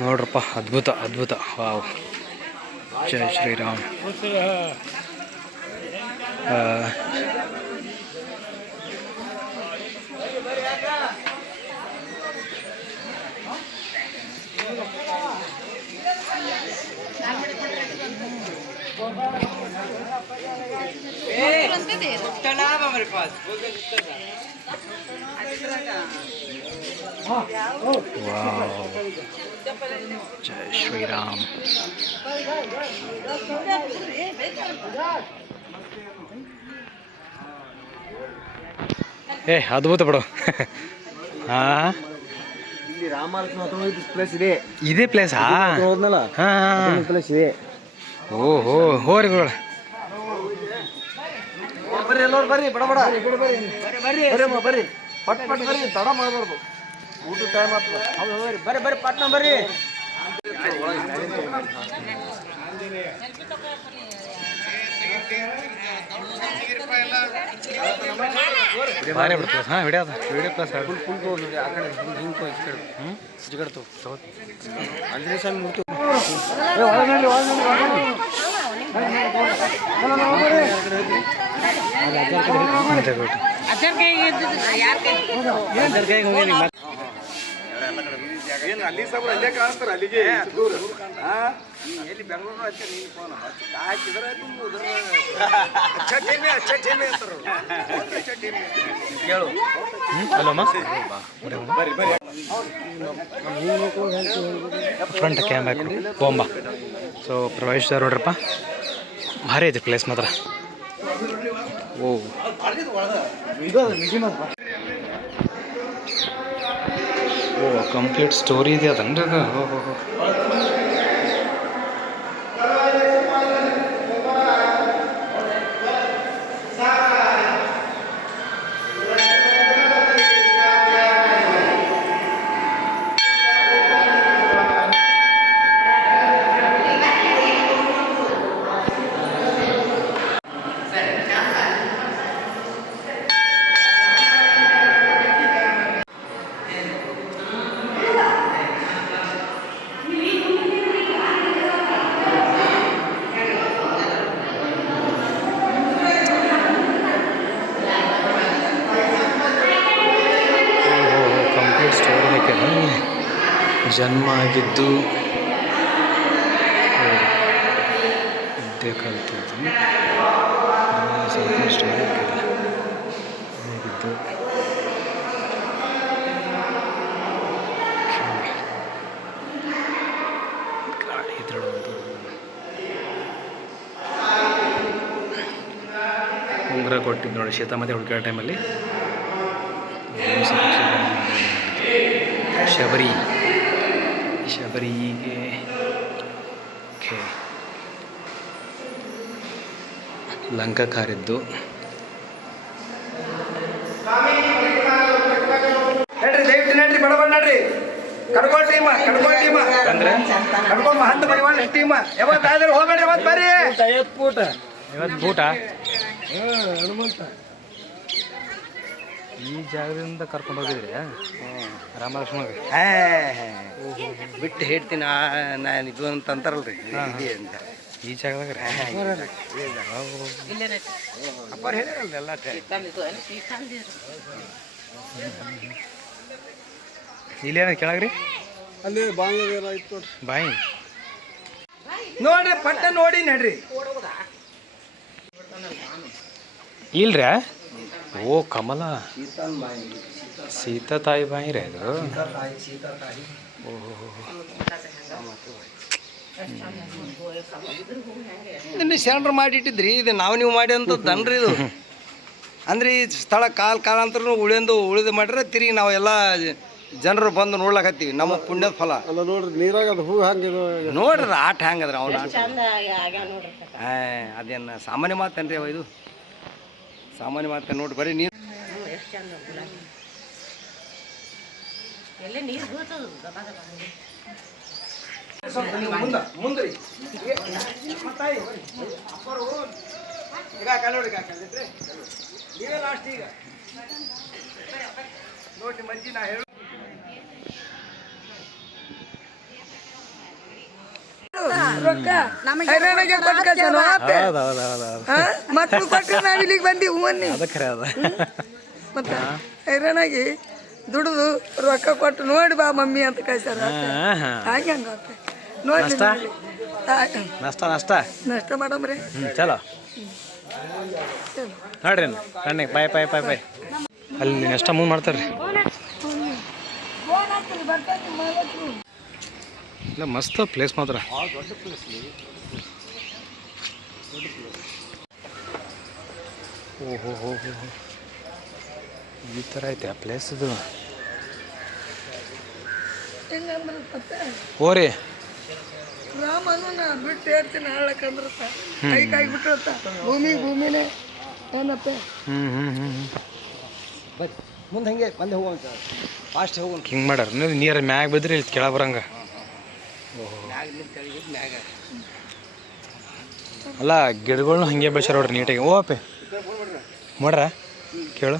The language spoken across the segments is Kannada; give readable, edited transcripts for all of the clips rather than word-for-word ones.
ನೋಡ್ರಪ್ಪ, ಅದ್ಭುತ ಅದ್ಭುತ. ವಾವ್, ಜೈ ಶ್ರೀರಾಮ್. ಜೈ ಶ್ರೀರಾಮ್. ಅದ್ಭುತ ಬಿಡು. ಇದೇ ಪ್ಲೇಸಾ? ಓಹೋ, ಹೋರಿ ಬಿಡ. ಬರ್ರಿ ಎಲ್ಲರೂ ಬರ್ರಿ, ಬಡ ಬಡ ಬರ್ರಿ, ಪಟ್ ಪಟ್ ಬರ್ರಿ, ತಡ ಮಾಡಬಾರ್ದು, ಊಟ ಟೈಮ್ ಆಗ್ತದೆ. ಹೌದು ಬರ್ರಿ ಬರ್ರಿ, ಪಟ್ನ ಬರ್ರಿ. ಭಾರಿ ಬಿಡ್ತದೆ. ವಿಡಿಯೋ ಪ್ಲಸ್ ಆ ಕಡೆ ಜಿಗಡ್ತು ಆಂಜನೇಯ ಸ್ವಾಮಿ ಮೂರ್ತಿ. ಅಲ್ಲಿ ಸಾಬ್ರು ಅಲ್ಲೇ ಕಾಣಿಸ್ತಾರೆ, ಅಲ್ಲಿಗೆ ಎಲ್ಲಿ ಬೆಂಗಳೂರು ಹಚ್ಚ ನೀನು ಫೋನ್ ಹಾಕಿದ್ರೆ ಕೇಳು. Front camera Bamba. ಸೊ ಪ್ರವೇಶ ನೋಡ್ರಪ್ಪ, ಭಾರಿ ಐತಿ ಪ್ಲೇಸ್ ಮಾತ್ರ. ಓ, ಕಂಪ್ಲೀಟ್ ಸ್ಟೋರಿ ಇದೆ ಅದನ್ರಿ ಅದು. ಜನ್ಮ ಆಗಿದ್ದು ವಿದ್ಯೆ ಕಲಿತಿದ್ದು ಸ್ಟೋರಿ ಹೇಗಿದ್ದು. ಗಾಡಿ ಎದುರುವಂಥದ್ದು ಉಂಗುರ ಕೊಟ್ಟಿದ್ದು ನೋಡಿ ಶೀತಾಮತಿ ಹುಡುಕಾಡೋ ಟೈಮಲ್ಲಿ. ಶಬರಿಗೆ ಲಂಕಾ ಕಾರಿದ್ದು. ನಡ್ರಿ ದಯವಿಟ್ಟು ನಡ್ರಿ, ಬಡ ಬಡ ನಡ್ರಿ. ಕಡ್ಕೋಳ್ ಟೀಮ ಅಂದ್ರೆ ಕಡ್ಕೊಂಡ್ ಹಂತ ಬರಿವಾಳ ಟೀಮ. ಯಾವತ್ತಾದ್ರೂ ಹೋಗ್ಬೇಡ್ರಿ, ಯಾವತ್ತು ಬರ್ರಿ. 50 ಫೂಟ ಇವತ್ತು ಬೂಟ ಈ ಜಾಗದಿಂದ ಕರ್ಕೊಂಡು ಹೋಗಿದ್ರಿ ರಾಮಲಕ್ಷ್ಮಣ? ಬಿಟ್ಟು ಹೇಳ್ತೀನಿ ನಾನು ಇದು ಅಂತ ಅಂತಾರಲ್ರಿ, ಈ ಜಾಗದಾಗ ಅಪ್ಪಾರು ಹೇಳಿರಲ್ರಿ ಎಲ್ಲ. ಇಲ್ಲೇನ ಕೆಳಗ್ರಿ? ಅಲ್ಲಿ ಬಾಯಿ ನೋಡ್ರಿ, ಪಟ್ಟ ನೋಡಿ ನಡ್ರಿ. ಇಲ್ರ? ಓ ಕಮಲ, ಸೀತಾ ತಾಯಿ ಬಾಯಿ ರೀ ಅದು. ಇದನ್ನ ಶರಣರು ಮಾಡಿಟ್ಟಿದ್ರಿ, ಇದು ನೀವು ಮಾಡಿ ಅಂತದ್ದನ್ರಿ ಇದು. ಅಂದ್ರೆ ಈ ಸ್ಥಳ ಕಾಲಾಂತರ ಉಳಿದು ಮಾಡ್ರೆ ತಿರುಗಿ ನಾವೆಲ್ಲ ಜನರು ಬಂದು ನೋಡ್ಲಾಕತ್ತೀವಿ. ನಮ್ಮ ಪುಣ್ಯದ ಫಲ ಅಲ್ಲ ನೋಡ್ರಿ. ನೀರಾಗ ಹೂ ಹಂಗೆ ನೋಡ್ರಿ, ಆಟ ಹೆಂಗದ್ರಿ ಅವ್ನ. ಅದೇನು ಸಾಮಾನ್ಯ ಮಾತೇನ್ರಿ ಅವ? ಇದು ಸಾಮಾನ್ಯ ಮಾತು ನೋಡ್ರಿ. ಬರೀ ನೀರು ಮುಂದೆ ನೀವೇ ಲಾಸ್ಟ್ ಈಗ ನೋಡಿ ಮಂಜಿ ನಾ ಹೇಳು ಮಕ್ಕಳು ಕೊಟ್ಟರೆ ನಾವು ಇಲ್ಲಿಗೆ ಬಂದೀವಿ ಹೂವನ್ನಿ ಮತ್ತೆ ಹೈರಾಣಾಗಿ ದುಡಿದು ರೊಕ್ಕ ಕೊಟ್ಟು ನೋಡಿ ಬಾ ಮಮ್ಮಿ ಅಂತ ಕಳ್ಸಾರ ಹಂಗೆ ಹಂಗೆ ನೋಡಿ ನಷ್ಟ ಮಾಡಮ್ರಿ ಚಲೋ ನೋಡ್ರಿ ಕಣ್ಣಿಗೆ ಬಾಯ್ ಬಾಯ್ ಬಾಯ್ ಬಾಯ್ ಅಲ್ಲಿ ನೆಕ್ಸ್ಟ್ ಮುಂದೆ ಮಾಡ್ತಾರೆ ಇಲ್ಲ ಮಸ್ತ್ ಪ್ಲೇಸ್ ಮಾತ್ರ ಓಹೋ ಹೋ ಹೋ ಈ ಥರ ಐತೆ ಆ ಪ್ಲೇಸ್ ಇದು ಓರಿ ರಾಮನ ಬಿಟ್ಟು ಹೇಳ್ತೀನಿ ಹೇಳಕ್ಕಂದ್ರ ಕೈ ಕಾಯಿ ಬಿಟ್ಟಿರತ್ತ ಭೂಮಿನೇ ಏನತ್ತ ಬರ್ರಿ ಮುಂದೆ ಹಂಗೆ ಬಂದೆ ಹೋಗೋಣ ಫಾಸ್ಟ್ ಹೋಗೋಣ ಹಿಂಗೆ ಮಾಡ್ಯಾರ ನೀವು ನೀರು ಮ್ಯಾಗ ಬಿದ್ರಿ ಇಲ್ಲಿ ಕೆಳಗೆ ಬರಂಗ ಮ್ಯಾಗ ಅಲ್ಲ ಗಿಡಗಳ್ನು ಹಂಗೆ ಬೆಳ್ಸ್ಯಾರ ನೋಡ್ರಿ ನೀಟಾಗಿ ಓ ಅಪ್ಪೆ ಮಾಡ್ರ ಕೇಳು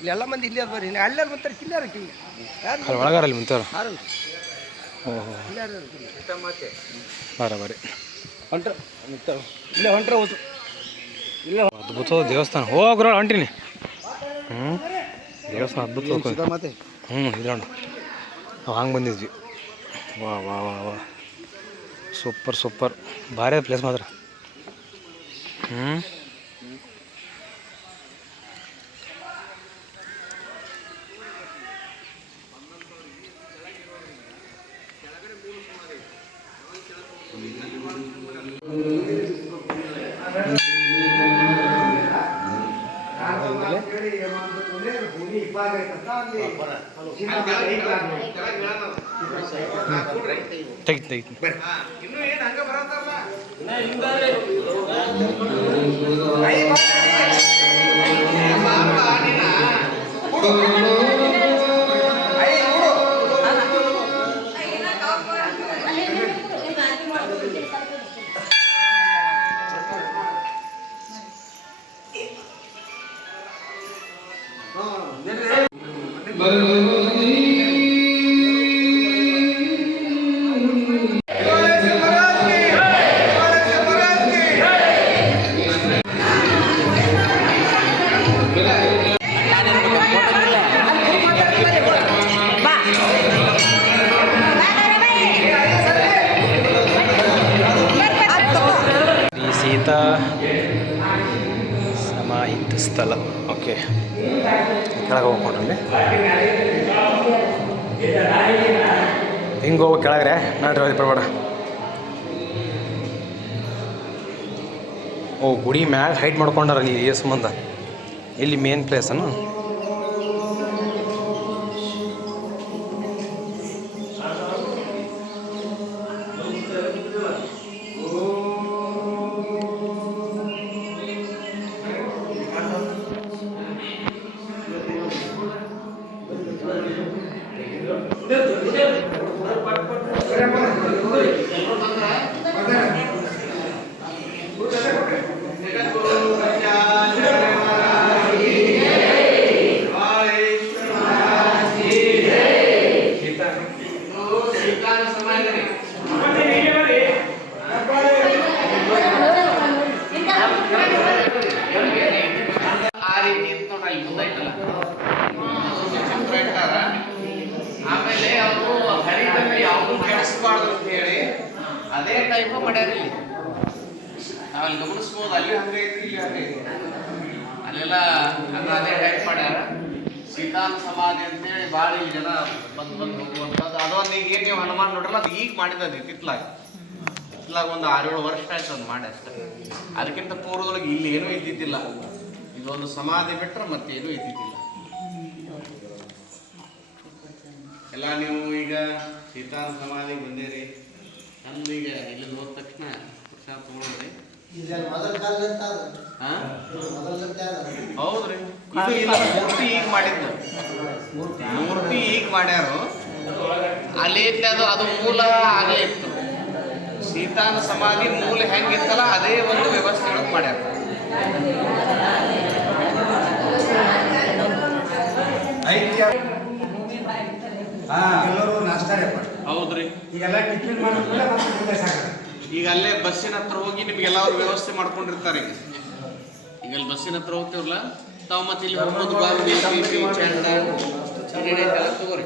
ಇಲ್ಲೆಲ್ಲ ಮಂದಿ ಇಲ್ಲೇ ಬರ್ರಿ ಅಲ್ಲಾರು ಬರ್ತಾರೆ ಕಿಲ್ಲಾರ ಕಿಲ್ಲ ಅಲ್ಲಿ ಒಳಗಾರ ಅಲ್ಲಿ ಮುಂತಾರ ಯಾರಲ್ಲ ಓಹೋ ಬರೀ ಹೊಂಟ್ರ ಇಲ್ಲೇ ಹೊಂಟ್ರ ಹೋತು ಇಲ್ಲ ಅದ್ಭುತ ದೇವಸ್ಥಾನ ಹೋಗ್ರ ಹೊಂಟಿನಿ ದೇವಸ್ಥಾನ ಅದ್ಭುತ ಮತ್ತೆ ಇದ್ರೋಣ ನಾವು ಹಂಗೆ ಬಂದಿದ್ವಿ ವಾ ವಾ ವಾ ವಾ ಸೂಪರ್ ಭಾರಿ ಪ್ಲೇಸ್ ಮಾತ್ರ ತೆಗಿತು ಸೀತಾ ಸಮಾಹಿತ ಸ್ಥಳ ಓಕೆ ಕೆಳಗೆ ಹೋಗ್ಕೊಂಡ್ರಲ್ಲಿ ಹಿಂಗೆ ಹೋಗಿ ಕೆಳಗ್ರೆ ನಾಡ್ರಿ ಬರಬೇಡ ಓ ಗುಡಿ ಮ್ಯಾಗ ಹೈಟ್ ಮಾಡ್ಕೊಂಡಾರ ಇಲ್ಲಿ ಏ ಸಂಬಂಧ ಇಲ್ಲಿ ಮೇನ್ ಪ್ಲೇಸನ್ನು ಆಮೇಲೆ ಅವರು ಹರಿದನ್ನು ಯಾವುದು ಕೆಡಿಸಬಾರ್ದು ಅಂತ ಹೇಳಿ ಅದೇ ಟೈಪ್ ಮಾಡ್ಯಾರ ಇಲ್ಲಿ ನಾವಲ್ಲಿ ಗಮನಿಸ್ಬೋದು ಅಲ್ಲಿ ಹಂಗೆ ಐತಿ ಇಲ್ಲಿ ಹಂಗೆ ಐತಿ ಅಲ್ಲೆಲ್ಲ ಹಂಗ ಅದೇ ಟೈಪ್ ಮಾಡ್ಯಾರ ಸೀತಾನ ಸಮಾಧಿ ಅಂತೇಳಿ ಭಾಳ ಇಲ್ಲಿ ಜನ ಬಂದು ಹೋಗುವಂಥದ್ದು ಅದೊಂದು ಈಗ ಏನು ನೀವು ಹನುಮಾನ್ ನೋಡ್ರಲ್ಲ ಅದು ಈಗ ಮಾಡಿದ್ದು ಇತ್ತಿತ್ಲಾಗ ಒಂದು 6-7 ವರ್ಷ ಆಯ್ತು ಅದು ಮಾಡಿ ಅಷ್ಟೇ ಅದಕ್ಕಿಂತ ಪೂರ್ವದೊಳಗೆ ಇಲ್ಲಿ ಏನೂ ಇದ್ದಿದ್ದಿಲ್ಲ ಇದೊಂದು ಸಮಾಧಿ ಬಿಟ್ಟರೆ ಮತ್ತೇನೂ ಇದ್ದಿದ್ದಿಲ್ಲ ಎಲ್ಲ ನೀವು ಈಗ ಸೀತಾನ ಸಮಾಧಿಗೆ ಬಂದಿರಿ ನಮ್ದು ಈಗ ಇಲ್ಲಿ ಹೋದ ತಕ್ಷಣ ಪ್ರಸಾದ ತೊಗೊಂಡ್ರಿ ಹಾ? ಹೌದ್ರಿ ಇದು ಇಲ್ಲ ಮೂರ್ತಿ ಈಗ ಮಾಡಿದ್ದು ಮೂರ್ತಿ ಈಗ ಮಾಡ್ಯಾರು ಅಲ್ಲಿ ಅದು ಮೂಲ ಆಗಲೇ ಇತ್ತು ಸೀತಾನ ಸಮಾಧಿ ಮೂಲ ಹೆಂಗಿತ್ತಲ್ಲ ಅದೇ ಒಂದು ವ್ಯವಸ್ಥೆ ಒಳಗೆ ಮಾಡ್ಯಾರ ಹೌದ್ರಿ ಈಗ ಅಲ್ಲೇ ಬಸ್ಸಿನ ಹತ್ರ ಹೋಗಿ ನಿಮ್ಗೆಲ್ಲ ಅವ್ರು ವ್ಯವಸ್ಥೆ ಮಾಡ್ಕೊಂಡಿರ್ತಾರೆ ಈಗ ಅಲ್ಲಿ ಬಸ್ಸಿನ ಹತ್ರ ಹೋಗ್ತಿವ್ರಲ್ಲ ತಾವು ಮತ್ತೆ ಇಲ್ಲಿ ಹೋಗ್ಬೋದು ಬಾರ್ಬಿ ಪೀಪಿ ಚೆಂಡ ಚನ್ನಡಿ ಎಲ್ಲ ತಗೋರಿ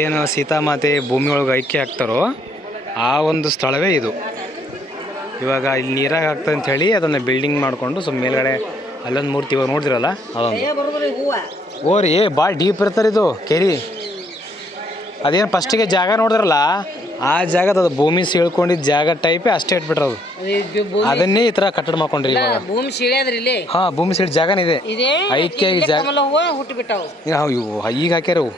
ಏನು ಸೀತಾಮಾತೆ ಭೂಮಿ ಒಳಗೆ ಐಕ್ಯ ಆಗ್ತಾರೋ ಆ ಒಂದು ಸ್ಥಳವೇ ಇದು. ಇವಾಗ ಇಲ್ಲಿ ನೀರಾಗ ಆಗ್ತದೆ ಅಂತ ಹೇಳಿ ಅದನ್ನು ಬಿಲ್ಡಿಂಗ್ ಮಾಡಿಕೊಂಡು ಸ್ವಲ್ಪ ಮೇಲ್ಗಡೆ ಅಲ್ಲೊಂದು ಮೂರ್ತಿ ಇವಾಗ ನೋಡಿದ್ರಲ್ಲ ಅದೊಂದು ಓರಿ ಭಾಳ ಡೀಪ್ ಇರ್ತಾರೆ ಇದು ಕೆರಿ. ಅದೇನು ಫಸ್ಟಿಗೆ ಜಾಗ ನೋಡಿದ್ರಲ್ಲ ಆ ಜಾಗದ ಅದು ಭೂಮಿ ಸೀಳ್ಕೊಂಡಿದ್ದ ಜಾಗ ಟೈಪೇ ಅಷ್ಟೇ ಇಟ್ಬಿಟ್ರದು. ಅದನ್ನೇ ಈ ಥರ ಕಟ್ಟಡ ಮಾಡ್ಕೊಂಡ್ರಿ ಇವಾಗ. ಭೂಮಿ ಸೀಳ್ಯಾದ್ರಿ ಹಾಂ ಭೂಮಿ ಸೀಳ್ ಜಾಗನೇ ಇದೆ ಐಕ್ಯ ಜಾಗ. ಹುಟ್ಟಿಬಿಟ್ಟಾವು ಇವು ಈಗ ಹಾಕ್ಯಾರ ಅವು.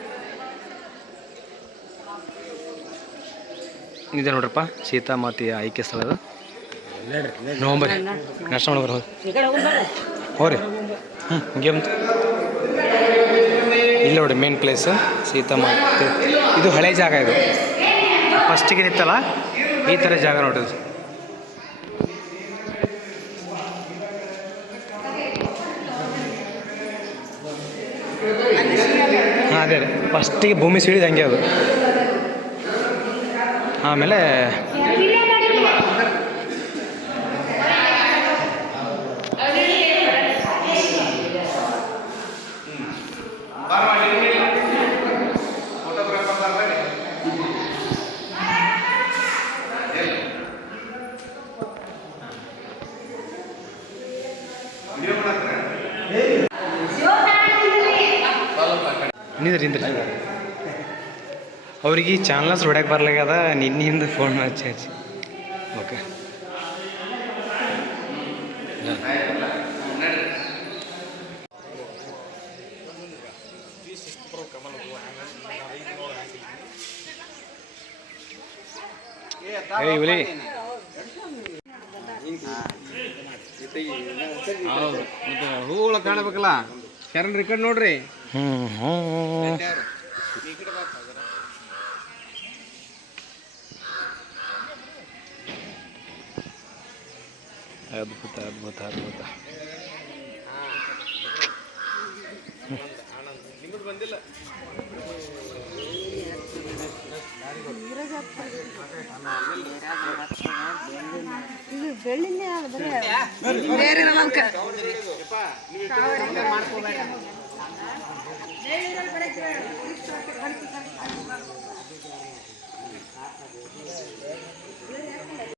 ಇದೆ ನೋಡ್ರಪ್ಪ ಸೀತಾಮಾತೆಯ ಐಕ್ಯ ಸ್ಥಳ ಅದು. ನವಂಬರ್ ನಷ್ಟ ಮಾಡೋರು ಹೋರಿ ಹಿಂಗೆ ಇಲ್ಲಿ ನೋಡಿ ಮೇನ್ ಪ್ಲೇಸ್ ಸೀತಾಮಾತೆ. ಇದು ಹಳೆ ಜಾಗ ಇದು. ಫಸ್ಟಿಗೆ ಇತ್ತಲ್ಲ ಈ ಥರ ಜಾಗ ನೋಡ್ರಿ. ಹಾಂ ಅದೇ ಫಸ್ಟಿಗೆ ಭೂಮಿ ಸೀಳಿದ ಹಂಗೆ ಅದು. ಆಮೇಲೆ ನಿಂದ್ರಿ ಅವ್ರಿಗೆ ಚಾನಲ್ಸ್ ಹೊಡ್ಯಕ್ಕೆ ಬರ್ಲಾಗ್ಯದ. ನಿನ್ನಿಂದ ಫೋನ್ ಹಚ್ಚಿ ಓಕೆ ಇವಲಿ ಹೌದು ಹೂಗಳ ಕಾಣಬೇಕಲ್ಲ ಶರಣ್ ರಿಕಾರ್ಡ್ ನೋಡ್ರಿ. ಅದ್ಭುತ ಅದ್ಭುತ ಅದ್ಭುತ. ನಿಮ್ಮದು ಬಂದಿಲ್ಲ ಬೇರೆ